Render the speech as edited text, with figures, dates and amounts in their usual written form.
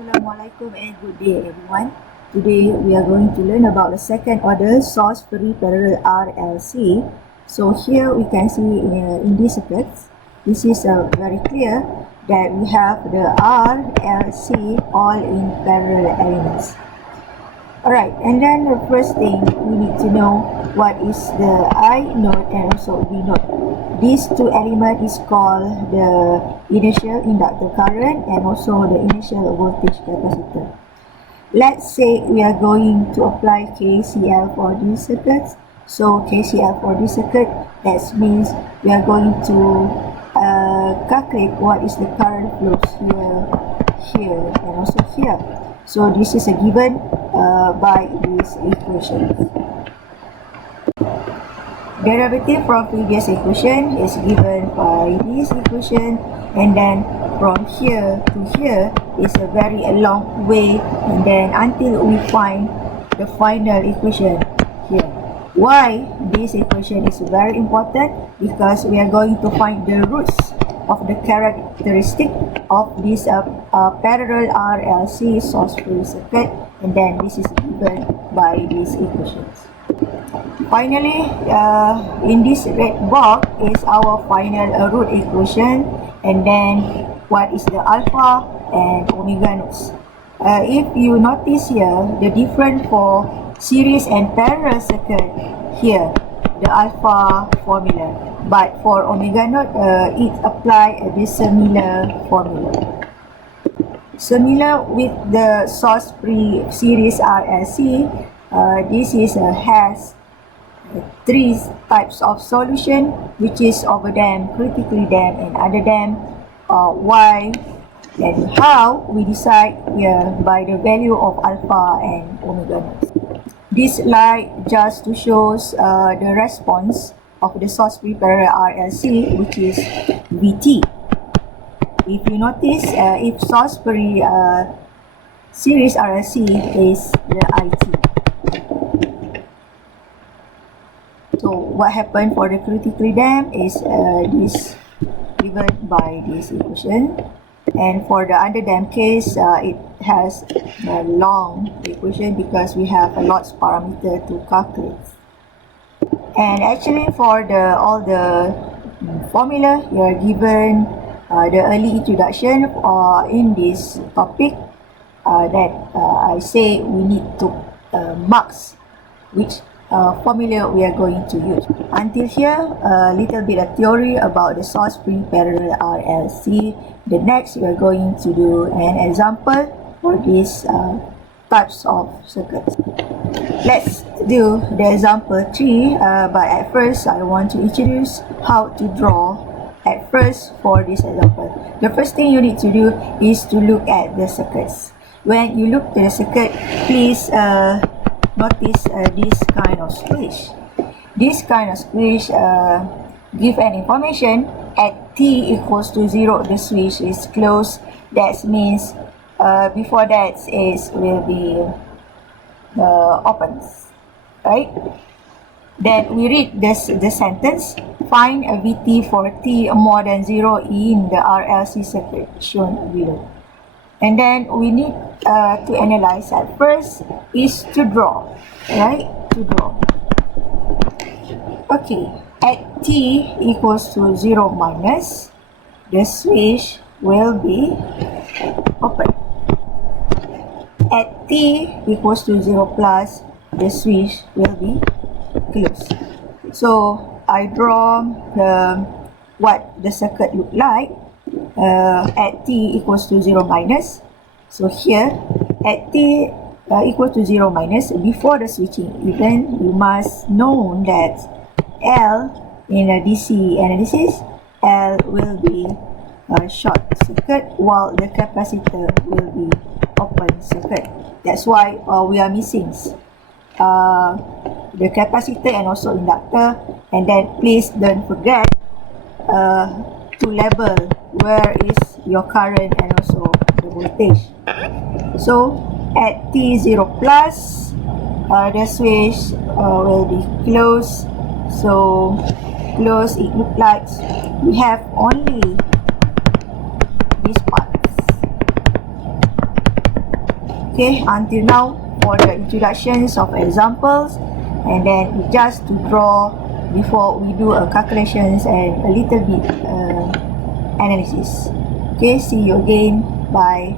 Assalamualaikum and good day everyone. Today we are going to learn about the second order source free parallel RLC. So here we can see in these circuits, this is very clear that we have the RLC all in parallel elements. Alright, and then the first thing we need to know what is the I node and also V node. These two elements is called the initial inductor current and also the initial voltage capacitor. Let's say we are going to apply KCL for these circuits. So KCL for this circuit, that means we are going to calculate what is the current flows here, and also here. So this is a given by this equation. Derivative from previous equation is given by this equation, and then from here to here is a very long way, and then until we find the final equation here. Why this equation is very important? Because we are going to find the roots of the characteristic of this parallel RLC source free circuit, and then this is given by these equations. Finally, in this red box is our final root equation, and then what is the alpha and omega nodes. If you notice here, the difference for series and parallel circuit here, the alpha formula, but for omega node, it apply this similar formula. Similar with the source free series RLC, this is has three types of solution, which is overdamped, critically damped, and underdamped. Why and how we decide here by the value of alpha and omega nodes. This slide just to shows the response of the source free parallel RLC, which is Vt. If you notice, if source free series RLC is the It. So what happened for the critically damped is this given by this equation, and for the underdamped case, it has a long equation because we have a lot of parameter to calculate. And actually for all the formula you are given the early introduction in this topic, that I say we need to marks which formula we are going to use. Until here, a little bit of theory about the source free parallel RLC. The next we are going to do an example for these types of circuits. Let's do the example 3, but at first I want to introduce how to draw at first for this example. The first thing you need to do is to look at the circuits. When you look to the circuit, please notice this kind of squish. This kind of squish give an information at t equals to 0, the switch is closed. That means before that is will be opens, right? Then we read the sentence, find a Vt for t more than 0 in the RLC circuit shown below. And then we need to analyze at first is to draw, right? To draw. Okay, at t equals to 0 minus, the switch will be open. At t equals to 0 plus, the switch will be closed. So I draw what the circuit look like. At t equals to 0 minus. So here, at t equal to 0 minus, before the switching event, you must know that L in a DC analysis, L will be a short circuit while the capacitor will be open circuit. That's why we are missing the capacitor and also inductor. And then please don't forget to label where is your current and also the voltage. So at t0 plus, the switch will be closed. So close, it looks like we have only these parts. Okay, until now for the introductions of examples, and then just to draw before we do a calculations and a little bit analysis. Okay, see you again. Bye.